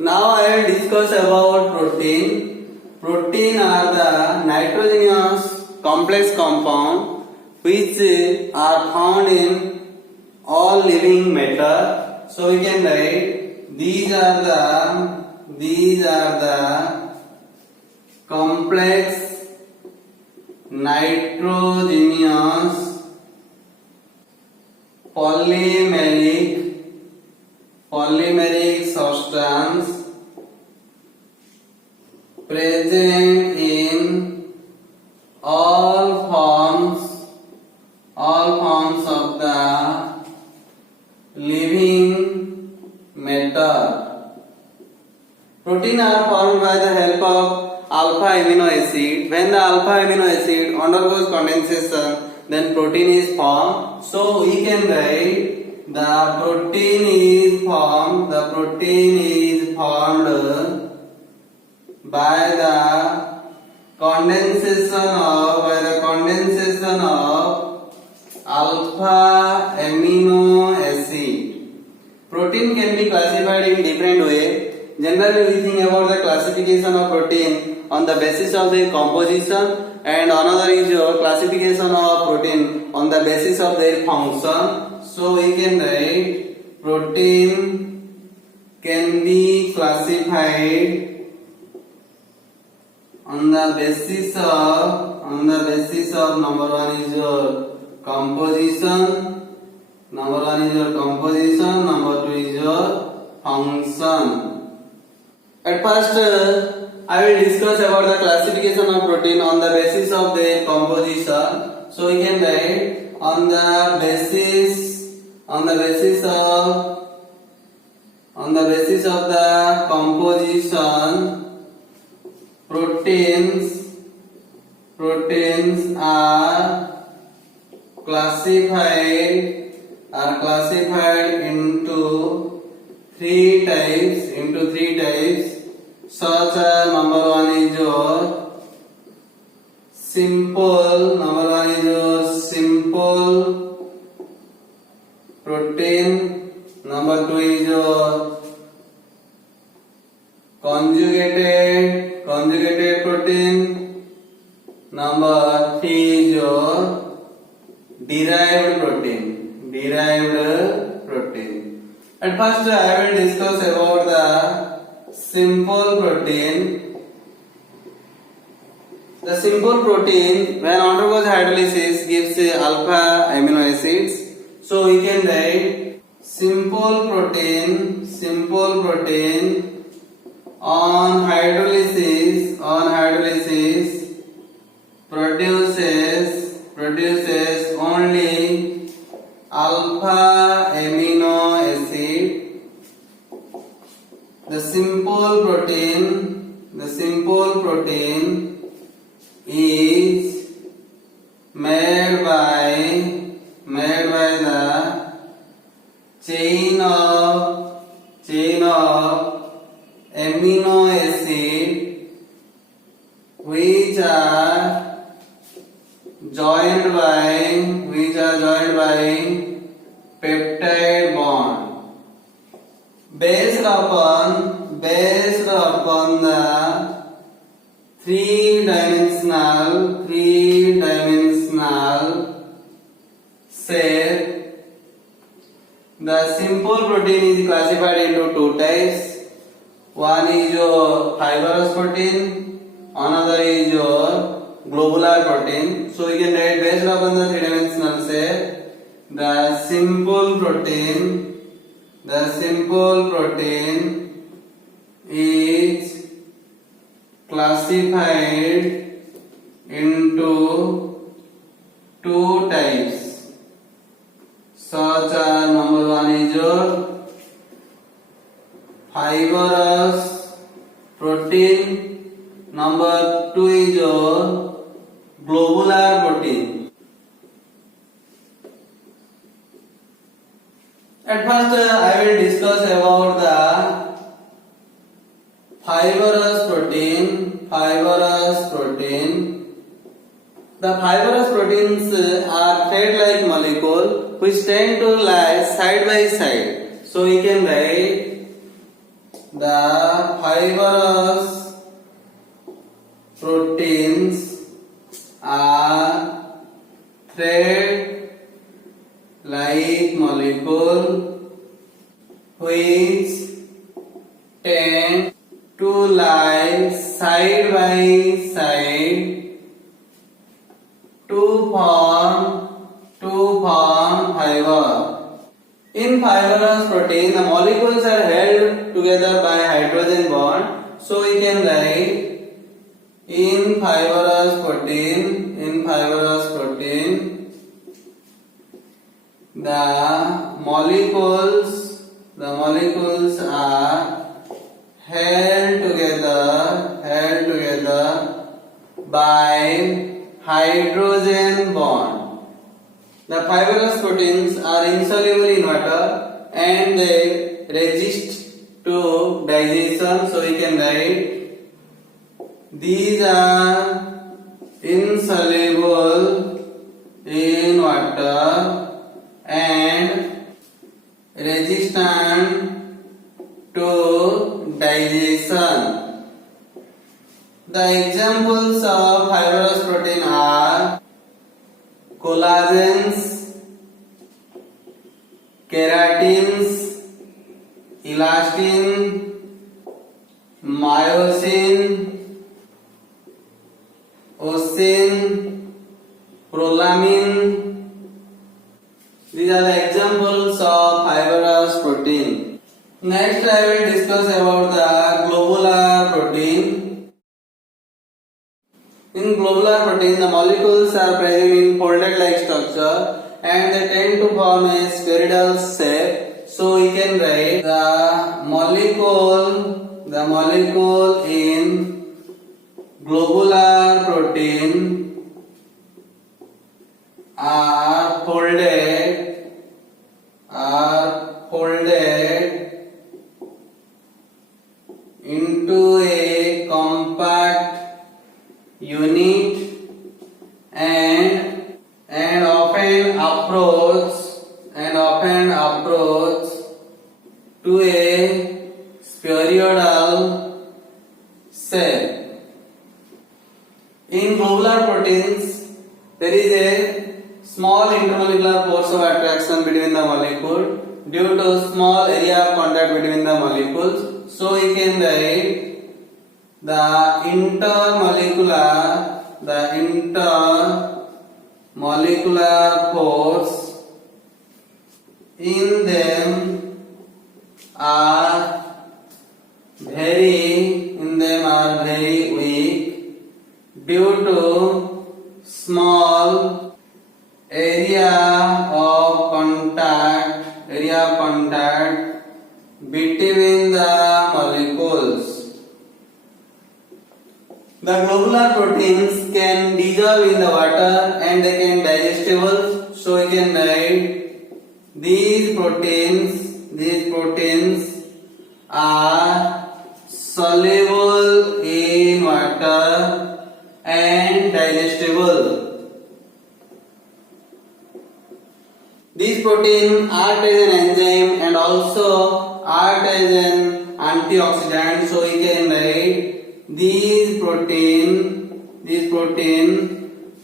Now I will discuss about protein. Protein are the nitrogenous complex compound which are found in all living matter. So we can write these are the complex nitrogenous polymeric substance present in all forms of the living matter. Protein are formed by the help of alpha amino acid. When the alpha amino acid undergoes condensation, then protein is formed. So we can write the protein is formed by the condensation of alpha amino acid. Protein can be classified in different way. Generally we think about the classification of protein on the basis of their composition, and another is your classification of protein on the basis of their function. So we can write protein can be classified on the basis of number one is your composition, number two is your function. At first, I will discuss about the classification of protein on the basis of their composition. So we can write on the basis of the composition, proteins are classified into three types. Such as number one is your simple protein, number two is your conjugated protein, number three is your derived protein. At first I will discuss about the simple protein. The simple protein when undergoes hydrolysis gives alpha amino acids. So we can write simple protein on hydrolysis produces only alpha amino acid. The simple protein is made by the chain of amino acid which are joined by peptide bond based upon the three-dimensional shape. The simple protein is classified into two types. One is your fibrous protein, another is your globular protein. So we can write based upon the three-dimensional shape, the simple protein is classified into two types. Such as number one is your fibrous protein, number two is your globular protein. At first I will discuss about the fibrous protein. The fibrous proteins are thread-like molecules which tend to lie side by side. So we can write The fibrous proteins are thread-like molecule which tend to lie side by side to form fiber. In fibrous protein, the molecules are held together by hydrogen bond. So we can write in fibrous protein, the molecules are held together by hydrogen bond. The fibrous proteins are insoluble in water and they resist to digestion. So we can write these are insoluble in water and resistant to digestion. The examples of fibrous protein are collagens, keratins, elastin, myosin, osin, prolamine. These are the examples of fibrous protein. Next I will discuss about the globular protein. In globular protein, the molecules are present in folded-like structure and they tend to form a spherical shape. So we can write the molecule in globular protein are folded into a compact unit and often approach to a spheroidal shape. In globular proteins, there is a small intermolecular force of attraction between the molecule due to small area of contact between the molecules. So we can write the intermolecular force in them are very weak due to small area of contact between the molecules. The globular proteins can dissolve in the water and they can digestible. So we can write these proteins are soluble in water and digestible. These proteins act as an enzyme and also act as an antioxidant. So we can write these protein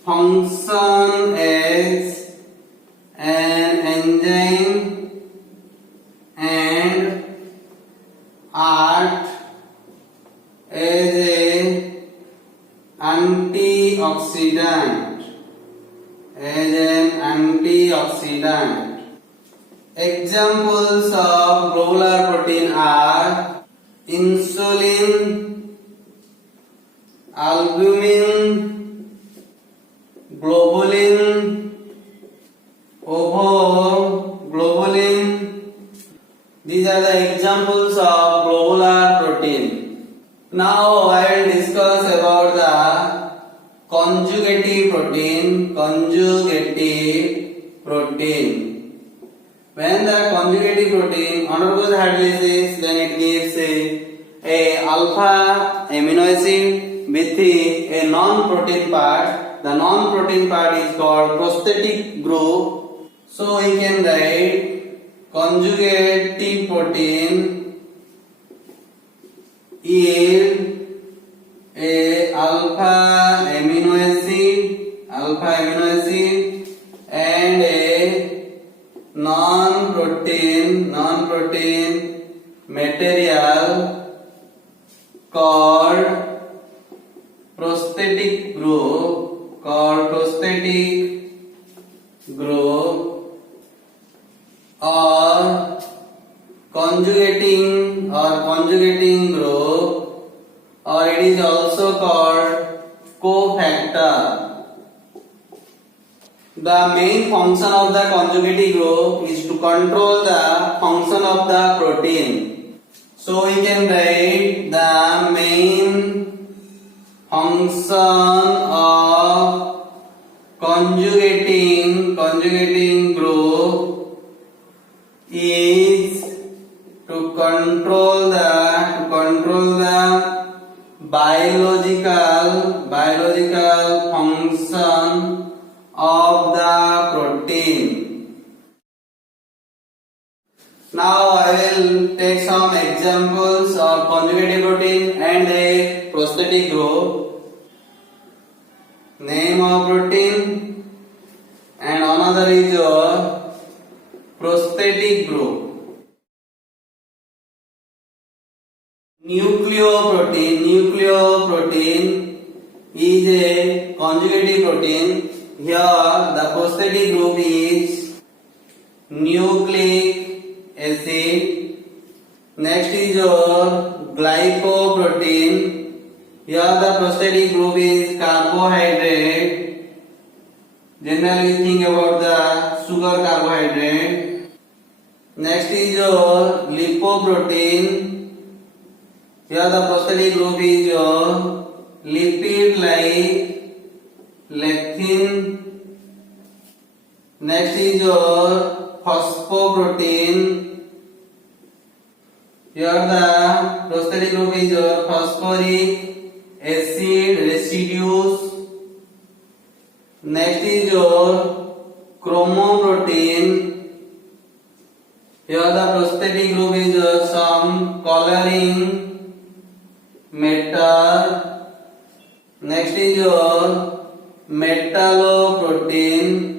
function as an enzyme and act as an antioxidant. Examples of globular protein are insulin, albumin, globulin, ovoglobulin. These are the examples of globular protein. Now I will discuss about the conjugative protein. When the conjugative protein undergoes hydrolysis, then it gives a alpha amino acid with a non-protein part. The non-protein part is called prosthetic group. So we can write conjugative protein yield a alpha amino acid and a non-protein material called prosthetic group or conjugating group, or it is also called cofactor. The main function of the conjugating group is to control the function of the protein. So we can write the main function of conjugating group is to control the biological function of the protein. Now I will take some examples of conjugative protein and a prosthetic group. Name of protein and another is your prosthetic group. Nucleoprotein is a conjugative protein. Here the prosthetic group is nucleic acid. Next is your glycoprotein. Here the prosthetic group is carbohydrate. Generally think about the sugar carbohydrate. Next is your lipoprotein. Here the prosthetic group is your lipid like lectin. Next is your phosphoprotein. Here the prosthetic group is your phosphoric acid residues. Next is your chromoprotein. Here the prosthetic group is your some coloring matter. Next is your metalloprotein.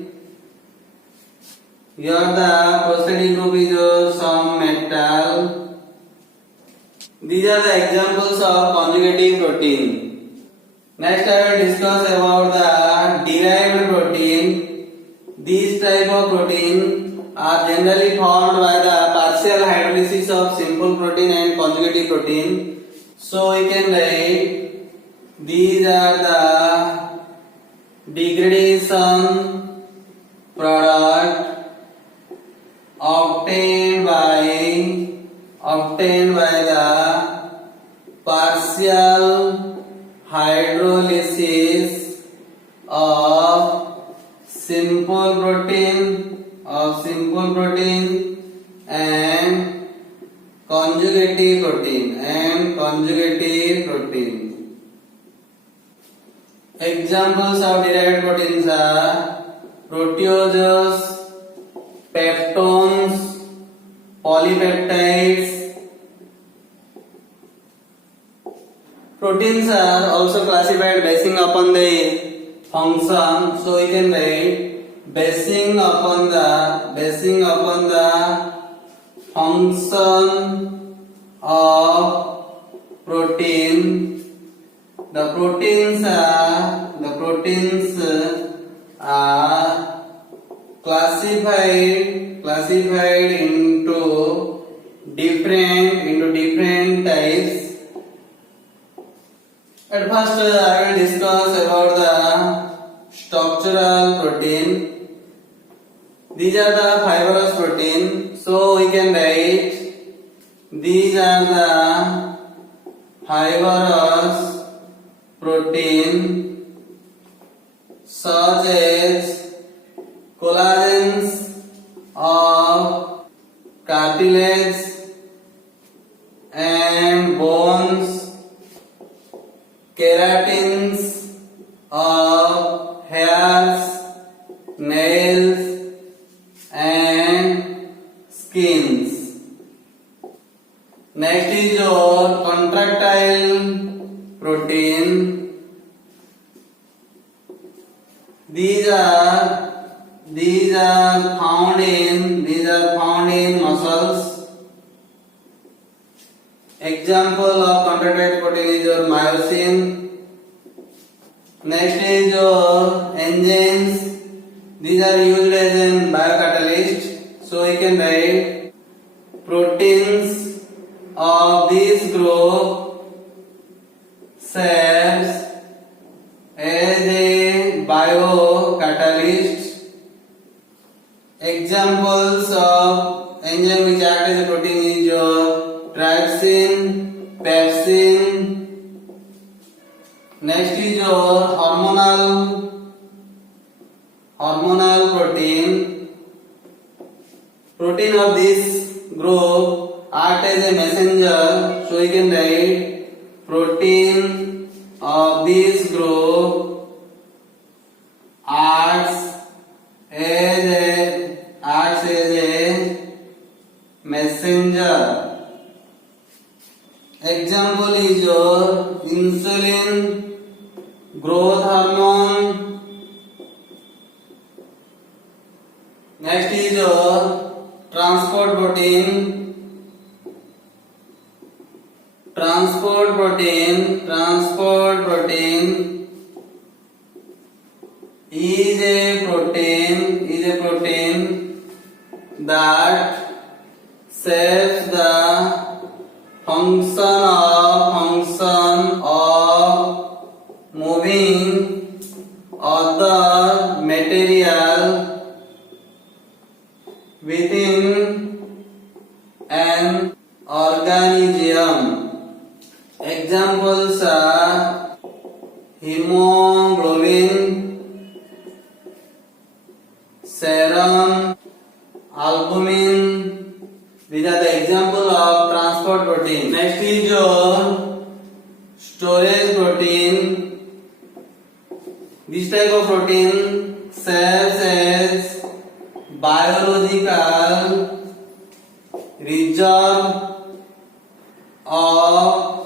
Here the prosthetic group is your some metal. These are the examples of conjugative protein. Next I will discuss about the derived protein. These type of protein are generally formed by the partial hydrolysis of simple protein and conjugative protein. So we can write these are the degradation product obtained by the partial hydrolysis of simple protein and conjugative protein. Examples of derived proteins are proteases, peptones, polypeptides. Proteins are also classified basing upon the function. So we can write basing upon the function of protein. The proteins are classified into different types. At first I will discuss about the structural protein. These are the fibrous protein. So we can write these are the fibrous protein such as collagens of cartilage and bones, keratins of hairs, nails and skins. Next is your contractile peptide protein. These are found in muscles. Example of contractile protein is your myosin. Next is your enzymes. These are used as a biocatalyst. So we can write proteins of this group serves as a biocatalyst. Examples of enzyme which act as a protein is your trypsin, pepsin. Next is your hormonal protein. Protein of this group act as a messenger, so we can write protein of this group acts as a messenger. Example is your insulin, growth hormone. Next is your transport protein. Transport protein is a protein that serves the function of moving other material within an organism. Examples are hemoglobin, serum, albumin. These are the example of transport protein. Next is your storage protein. This type of protein serves as biological reserve of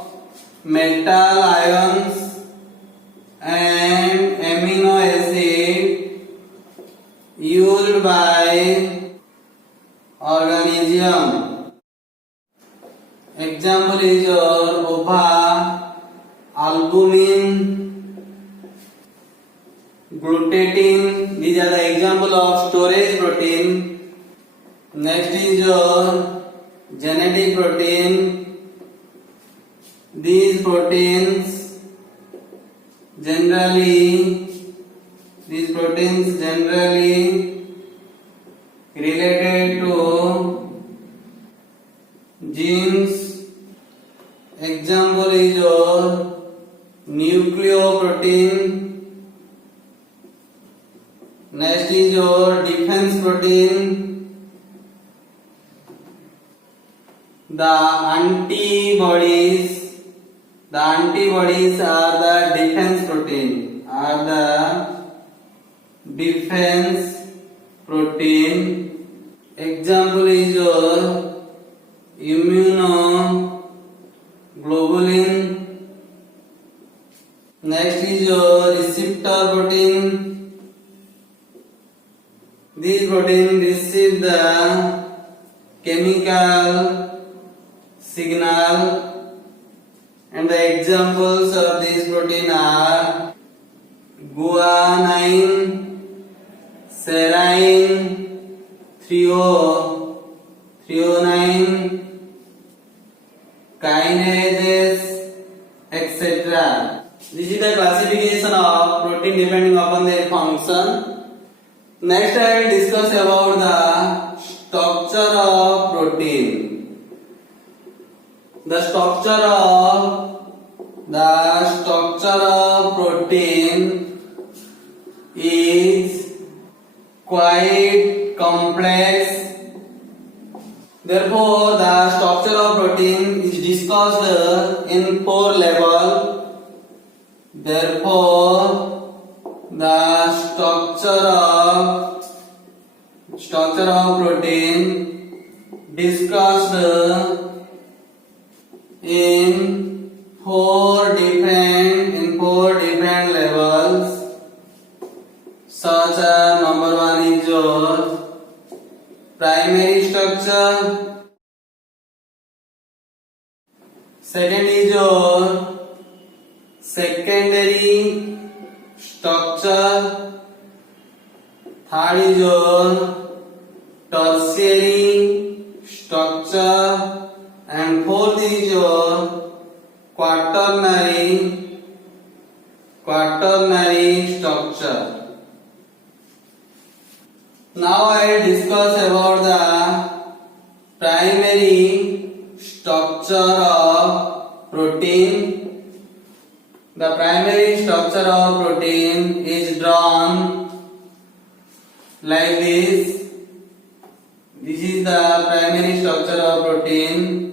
metal ions and amino acid used by organism. Example is your OVA, albumin, glutatine. These are the example of storage protein. Next is your genetic protein. These proteins generally related to genes. Example is your nucleoprotein. Next is your defense protein. The antibodies are the defense protein. Example is your immunoglobulin. Next is your receptor protein. These proteins receive the chemical signal, and the examples of this protein are guanine, serine, threonine, kinases, etc. This is the classification of protein depending upon their function. Next I will discuss about the structure of protein. The structure of protein is quite complex. Therefore, the structure of protein is discussed in 4 levels. Therefore, the structure of protein discussed in 4 Second is your secondary structure. Third is your tertiary structure, and fourth is your quaternary structure. Now I will discuss about the primary structure of protein. The primary structure of protein is drawn like this. This is the primary structure of protein.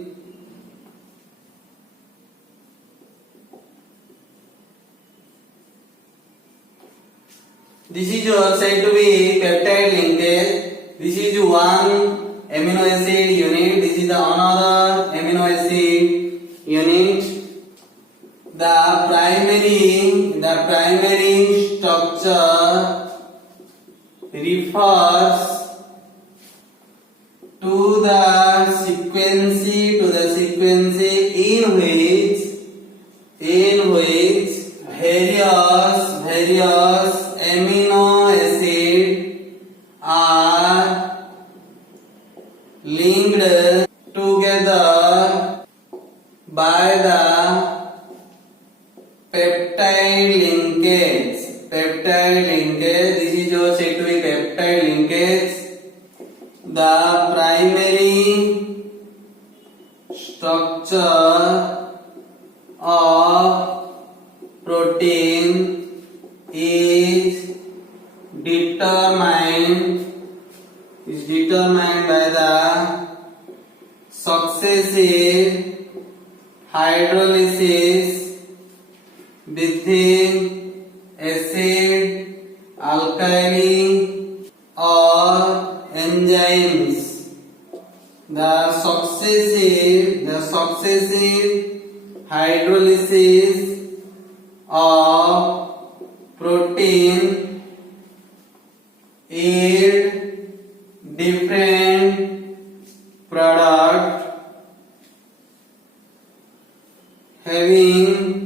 This is said to be peptide linkage. This is one amino acid unit. This is the another amino acid unit. The primary structure refers to the sequence in which various amino acids are linked together by the peptide linkage. This is said to be peptide linkage. The primary structure of protein is determined by the successive hydrolysis within acid, alkali or enzymes. The successive hydrolysis of protein yield different product having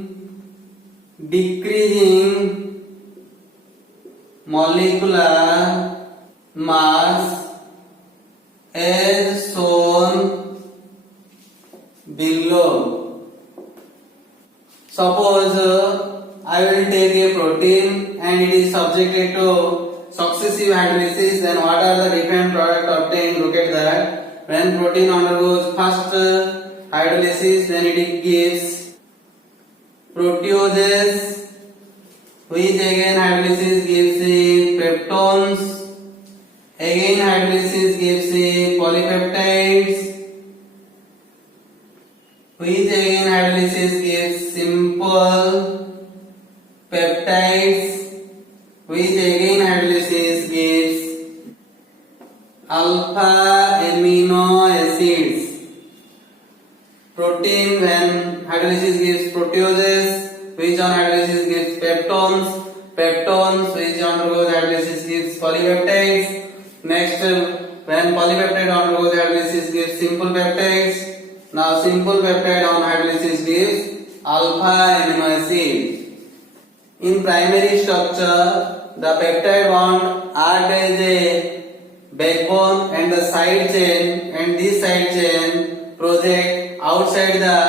decreasing molecular mass as shown below. Suppose I will take a protein and it is subjected to successive hydrolysis, then what are the different products obtained? Look at that. When protein undergoes first hydrolysis, then it gives proteoses, which again hydrolysis gives peptones, again hydrolysis gives polypeptides, which again hydrolysis gives simple peptides, which again hydrolysis gives alpha amino acids. Protein, when hydrolysis gives proteoses, which on hydrolysis gives peptones, which undergoes hydrolysis gives polypeptides. Next, when polypeptide undergoes hydrolysis gives simple peptides. Now simple peptide on hydrolysis gives alpha amino acid. In primary structure, the peptide bond acts as a backbone and the side chain, and this side chain project outside the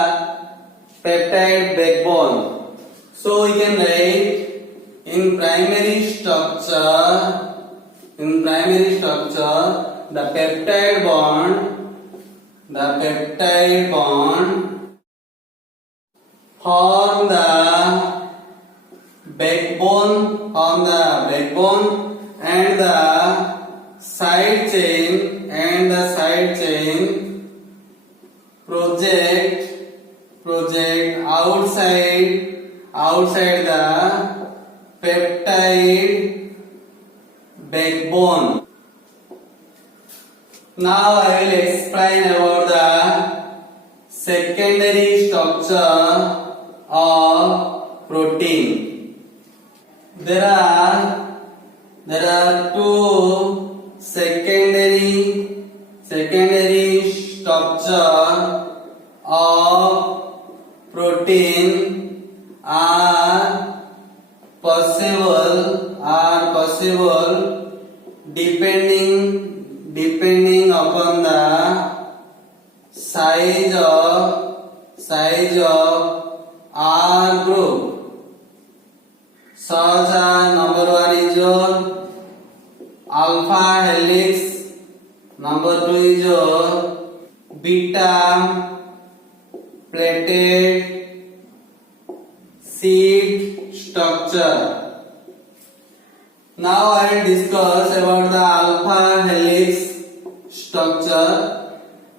peptide backbone. So we can write in primary structure the peptide bond form the backbone and the side chain project outside the peptide backbone. Now I will explain about the secondary structure of protein. There are two secondary structure of protein are possible depending upon the size of R group. Such as number 1 is your alpha helix, number 2 is your beta plated seed structure. Now I will discuss about the alpha helix structure.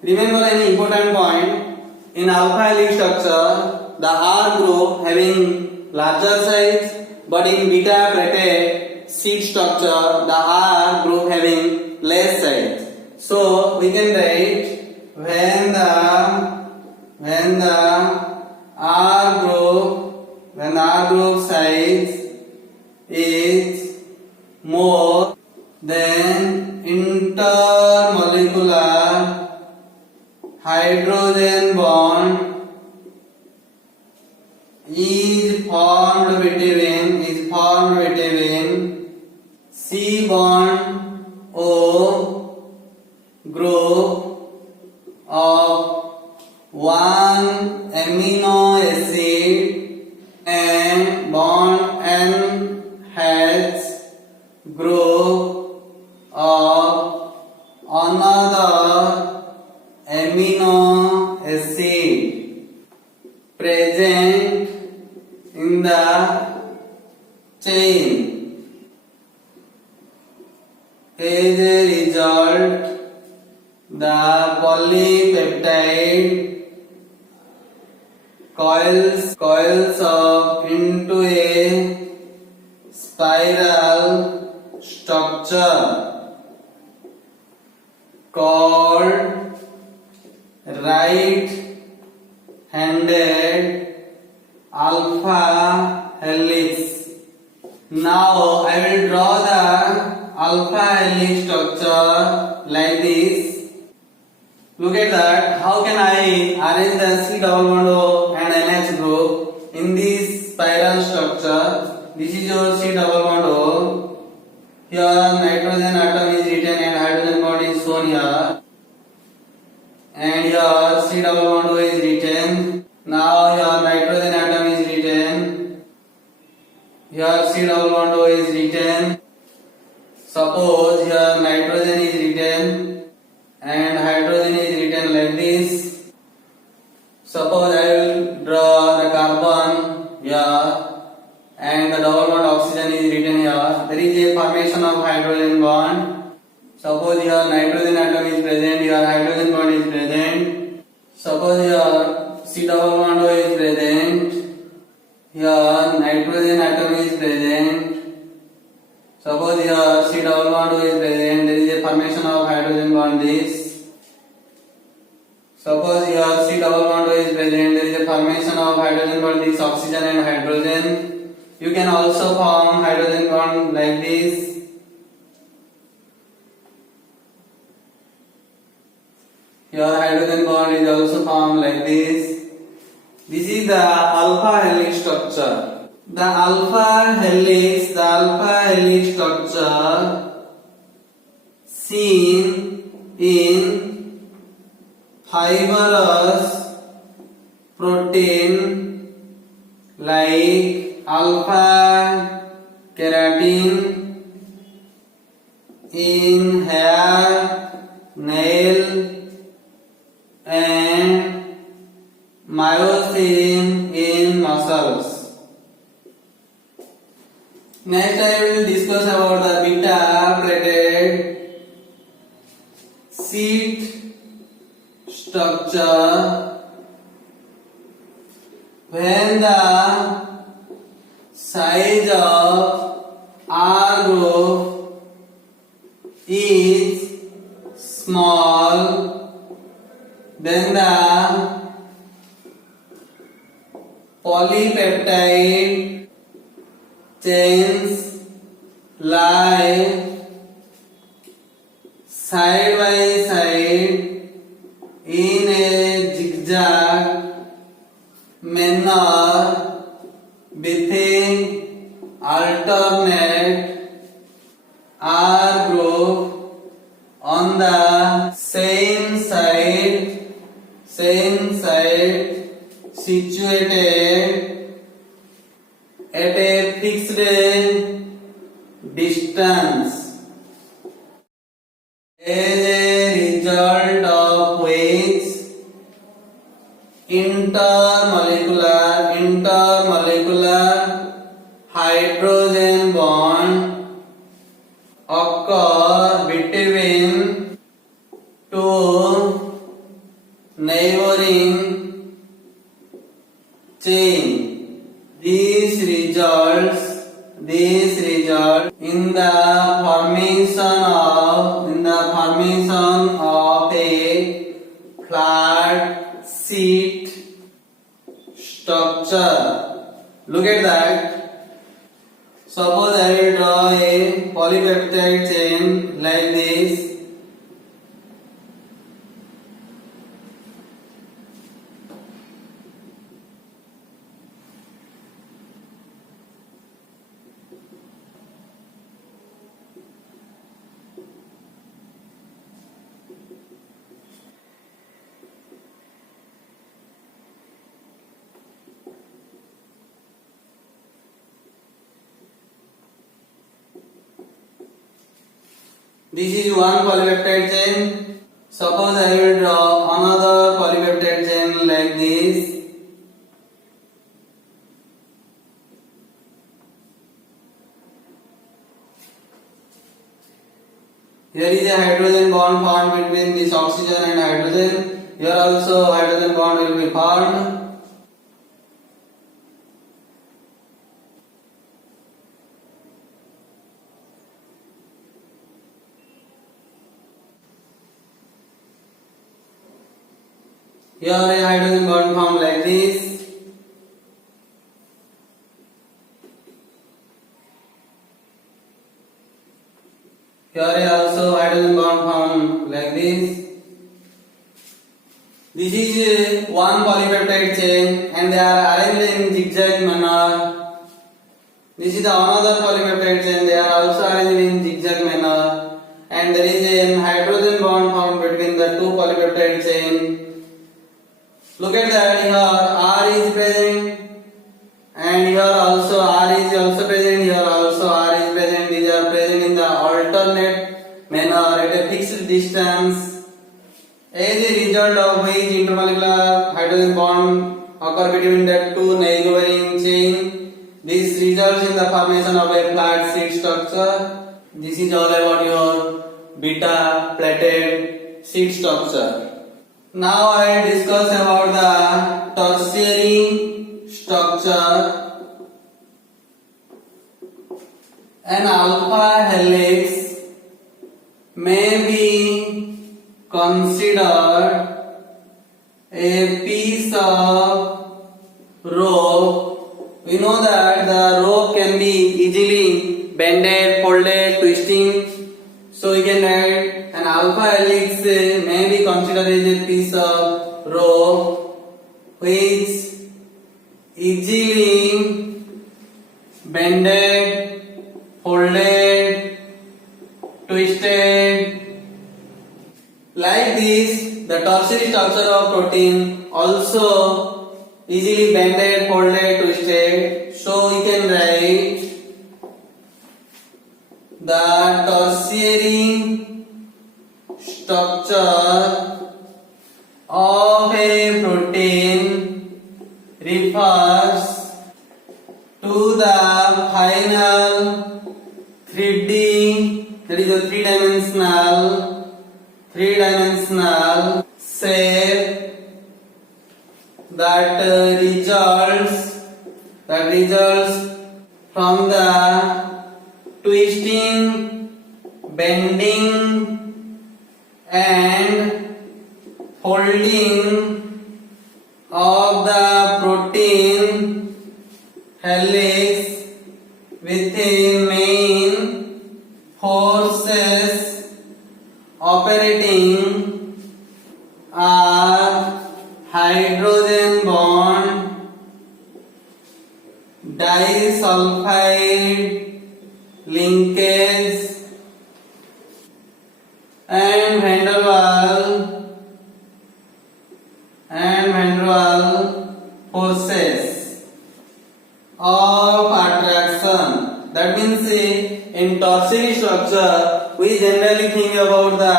Remember an important point. In alpha helix structure, the R group having larger size, but in beta plated seed structure, the R group having less size. So we can write when the R group size is more than intermolecular hydrogen bond is formed between C bond O group of one amino acid and bond N has group of another amino acid present in the chain. As a result, the polypeptide coils up into a spiral structure called right-handed alpha helix. Now I will draw the alpha helix structure like this. Look at that. How can I arrange the C double bond O and NH group in this spiral structure? This is your C double bond O. Here nitrogen atom is written and hydrogen bond is shown here. And here C double bond O is written. Now here nitrogen atom is written. Here C double bond O is written. Suppose here nitrogen is written and hydrogen is written like this. Suppose I will draw the carbon here and the double bond oxygen is written here. There is a formation of hydrogen bond. Suppose here nitrogen atom is present, here hydrogen bond is present. Suppose here C double bond O is present, here nitrogen atom is present. Suppose here C double bond O is present, there is a formation of hydrogen bond this. Suppose here C double bond O is present, there is a formation of hydrogen bond this, oxygen and hydrogen. You can also form hydrogen bond like this. Here hydrogen bond is also formed like this. This is the alpha helix structure. The alpha helix structure seen in fibrous protein like alpha keratin, in hair, nail and myosin in muscles. Next I will discuss about the beta plated seed structure. When the size of R group is small, then the polypeptide chains lie side by side in a zigzag manner within alternate R group on the same side situated at a fixed distance, as a result of which intermolecular hydrogen bond occur between two neighboring chain. These results in the formation of a flat sheet structure. Look at that. Suppose I will draw a polypeptide chain like this. This is one polypeptide chain. Suppose I will draw another polypeptide chain like this. Here is a hydrogen bond formed between this oxygen and hydrogen. Here also hydrogen bond will be formed. Here a hydrogen bond formed like this. Here also hydrogen bond formed like this. This is one polypeptide chain and they are arranged in zigzag manner. This is the another polypeptide chain, they are also arranged in zigzag manner. And there is a hydrogen bond formed between the two polypeptide chain. Look at that, here R is present and here also R is also present, here also R is present. These are present in the alternate manner at a fixed distance, as a result of which intermolecular hydrogen bond occur between the two neighboring chain. This results in the formation of a flat sheet structure. This is all about your beta plated sheet structure. Now I will discuss about the tertiary structure. An alpha helix may be considered a piece of rope. We know that the rope can be easily bended, folded, twisting. So we can write an alpha helix may be considered as a piece of rope which easily bended, folded, twisted. Like this, the tertiary structure of protein also easily bended, folded, twisted. So we can write the tertiary structure of a protein refers to the final 3D, that is a three-dimensional shape that results from the twisting, bending and folding of the protein helix with a main forces operating are hydrogen bond disulfide linkage and van der Waals forces of attraction. That means in tertiary structure we generally think about the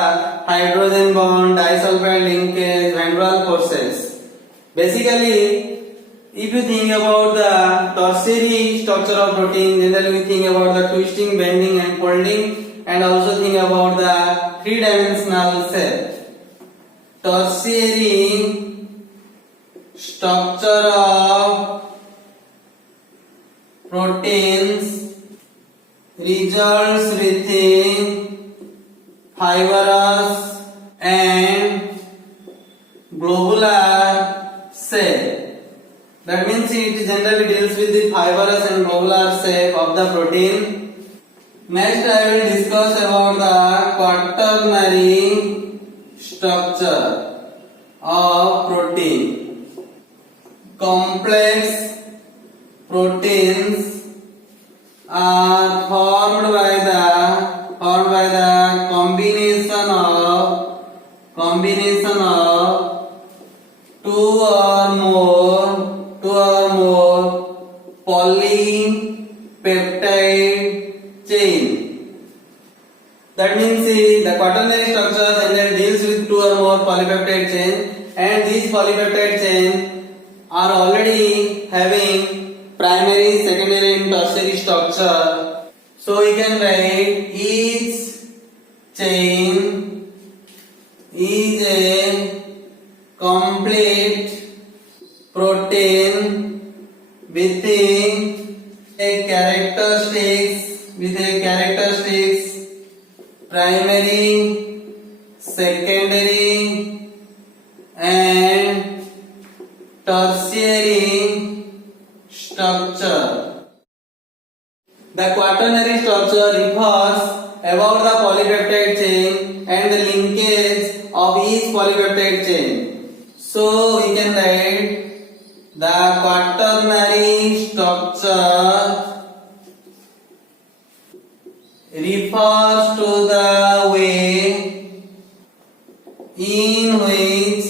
hydrogen bond, disulfide linkage, van der Waals forces. Basically, if you think about the tertiary structure of protein, generally we think about the twisting, bending and folding, and also think about the three-dimensional cell. Tertiary structure of proteins results within fibrous and globular cell. That means it generally deals with the fibrous and globular shape of the protein. Next I will discuss about the quaternary structure of protein. Complex proteins are formed by the combination of two or more polypeptide chain. That means the quaternary structure generally deals with two or more polypeptide chain, and these polypeptide chain are already having primary, secondary and tertiary structure. So we can write each chain is a complete protein with a characteristics primary, secondary and tertiary structure. The quaternary structure refers about the polypeptide chain and the linkage of each polypeptide chain. So we can write the quaternary structure refers to the way in which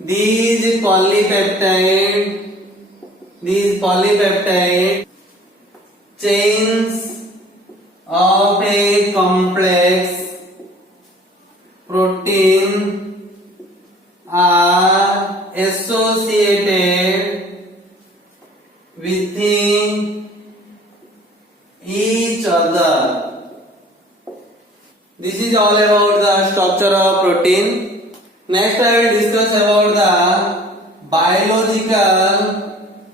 these polypeptide chains of a complex protein are associated within each other. This is all about the structure of protein. Next I will discuss about the biological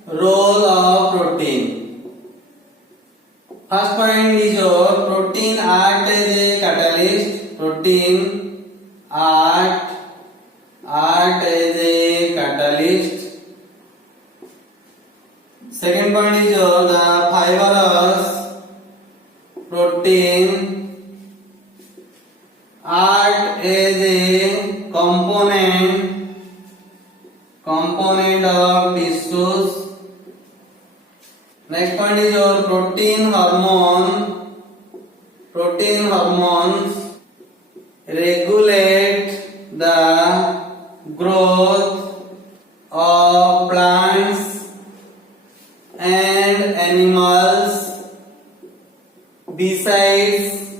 role of protein. First point is your protein act as a catalyst. Protein act as a catalyst. Second point is your the fibrous protein act as a component of tissues. Next point is your protein hormones regulate the growth of plants and animals besides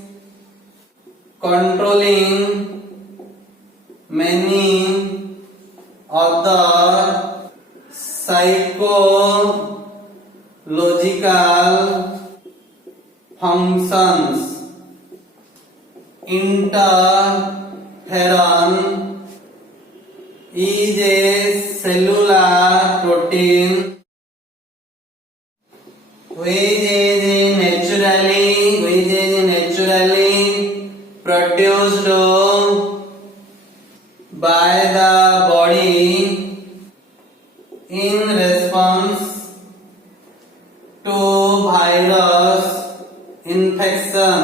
controlling many other psychological functions. Interferon is a cellular protein which is naturally produced by the body in response to virus infection.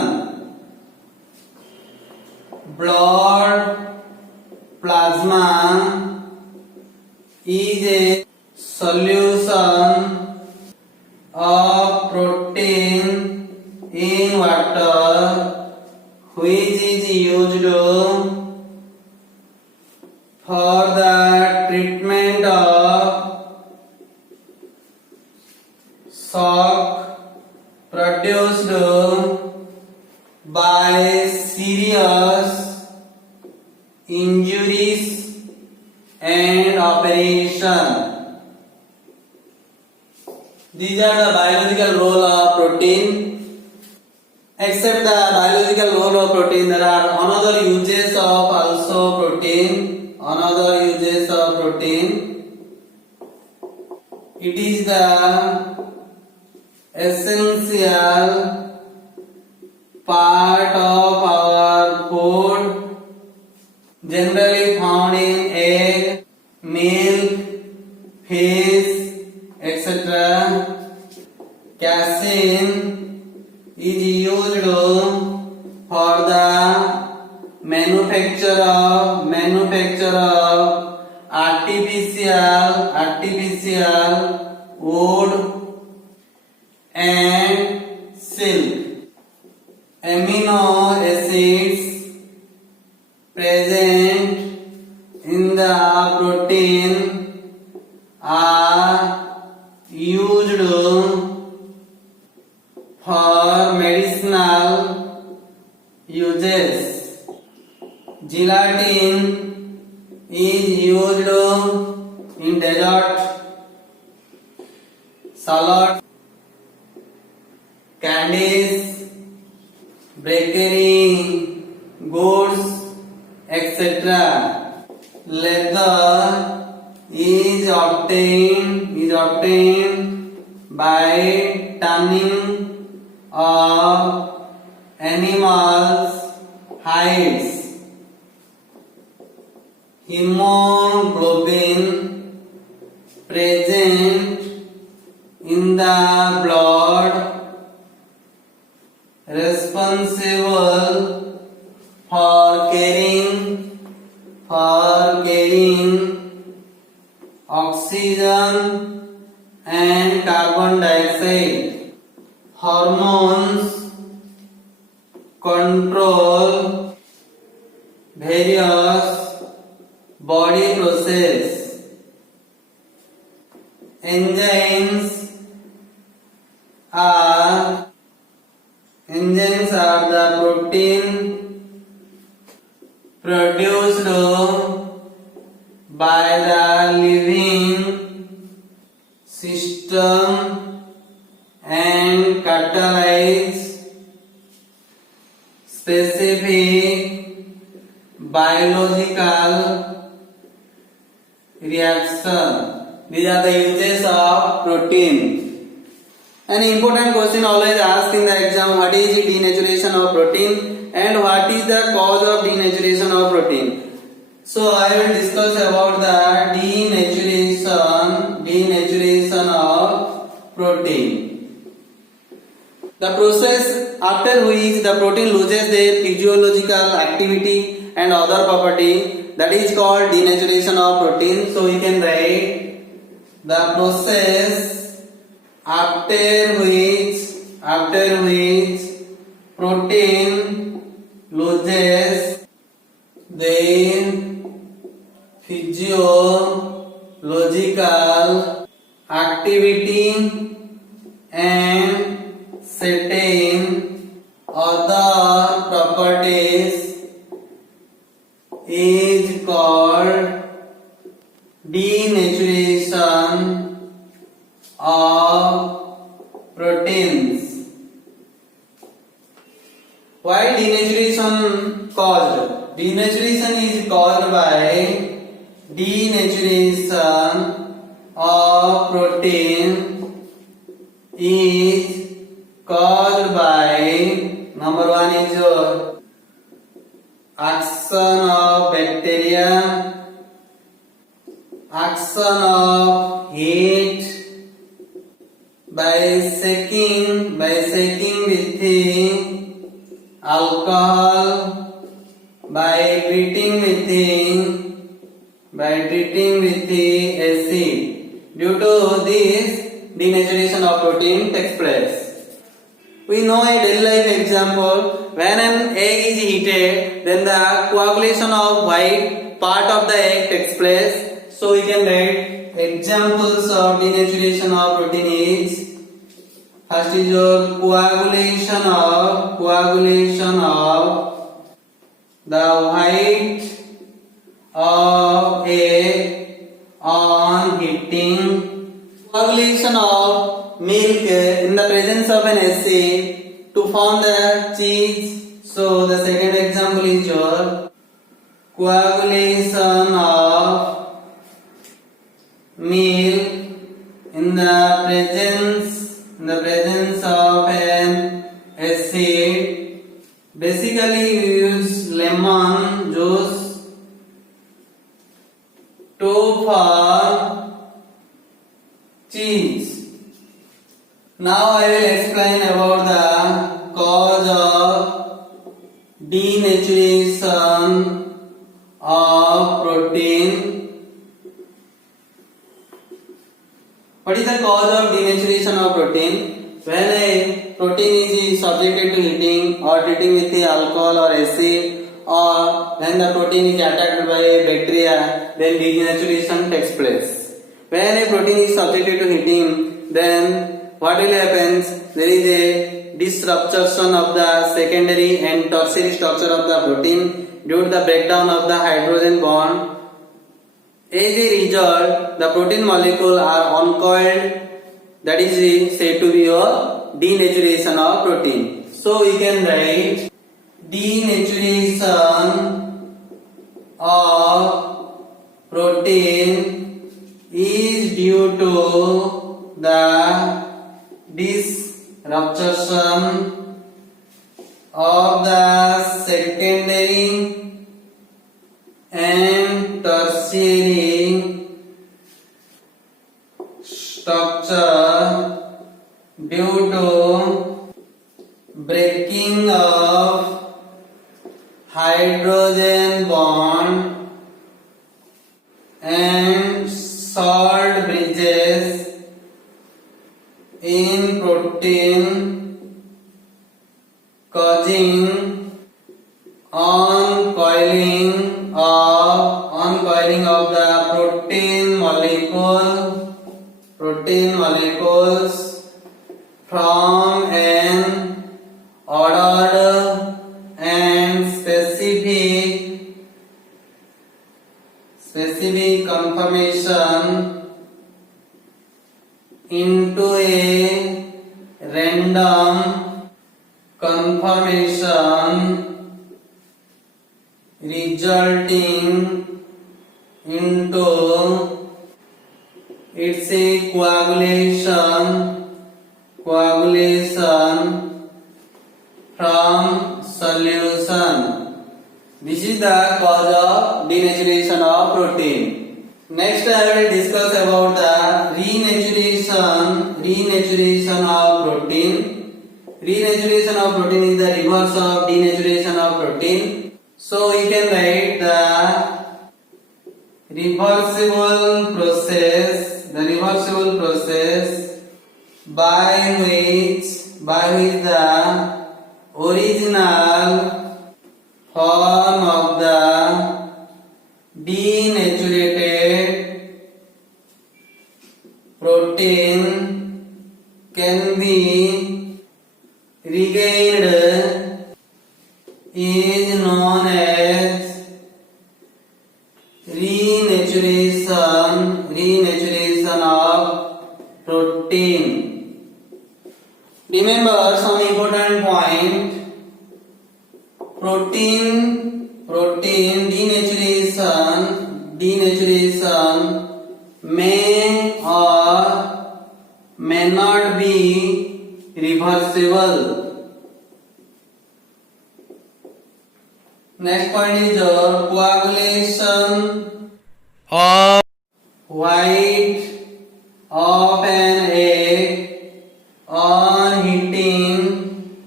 Blood plasma is a solution shock produced by serious injuries and operation. These are the biological role of protein. Except the biological role of protein, there are another uses of also protein. Another uses of protein. It is the essential part of our food, generally found in egg, milk, fish, etc. Casein is used for the manufacture of artificial wood and silk. Amino acids present in the protein are used for medicinal uses. Gelatin is used in dessert, salad, candies, bakery, goods, etc. Leather is obtained by tanning of animals' hides. Hemoglobin present in the blood responsible for carrying oxygen and carbon dioxide. Hormones control various body processes. Enzymes are the protein produced by the living system and catalyze specific biological reaction. These are the uses of protein. An important question always asked in the exam: what is the denaturation of protein and what is the cause of denaturation of protein? So I will discuss about the denaturation of protein. The process after which the protein loses their physiological activity and other property, that is called denaturation of protein. So we can write the process after which protein loses their physiological activity and certain other properties is called denaturation of proteins. Why denaturation caused? Denaturation is caused by denaturation of protein is caused by number one is action of bacteria, action of heat, by shaking with the alcohol, by treating with the acid. Due to this, denaturation of protein takes place. We know a daily life example: when an egg is heated, then the coagulation of white part of the egg takes place. So we can write examples of denaturation of protein is First is your coagulation of the white of egg on heating. Coagulation of milk in the presence of an acid to form the cheese. So the second example is your coagulation of milk in the presence of an acid. Basically we use lemon juice to form cheese. Now I will explain about the cause of denaturation of protein. What is the cause of denaturation of protein? When a protein is subjected to heating or treating with the alcohol or acid, or when the protein is attacked by a bacteria, then denaturation takes place. When a protein is subjected to heating, then what will happen? There is a disruption of the secondary and tertiary structure of the protein due to the breakdown of the hydrogen bond. As a result, the protein molecules are uncoiled. That is said to be a denaturation of protein. So we can write denaturation of protein is due to the disruption of the secondary and tertiary structure due to breaking of hydrogen bond and salt bridges in protein, causing uncoiling of the protein molecules from an ordered and specific conformation into a random conformation, resulting into it's a coagulation from solution. This is the cause of denaturation of protein. Next I will discuss about the renaturation of protein. Renaturation of protein is the reverse of denaturation of protein. So we can write the reversible process by which the original form of the denatured protein can be regained is known as renaturation of protein. Remember some important point. Protein denaturation may or may not be reversible. Next point is coagulation of white of an egg on heating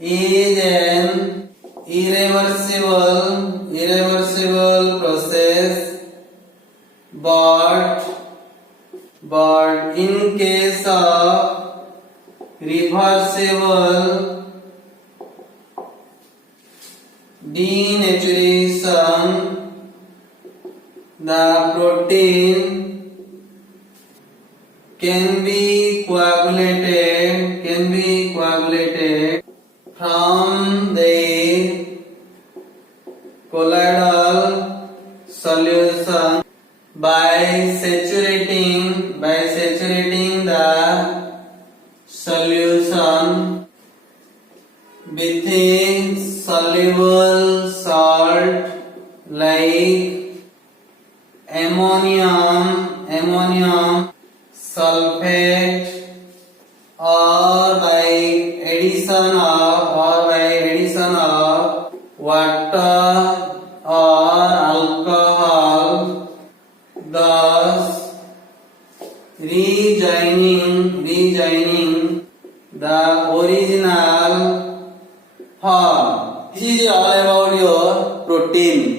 is an irreversible process, but in case of reversible denaturation, the protein can be coagulated solution with a soluble salt like ammonium sulfate or by addition of water or alcohol, thus rejoining the original form. This is all about your protein.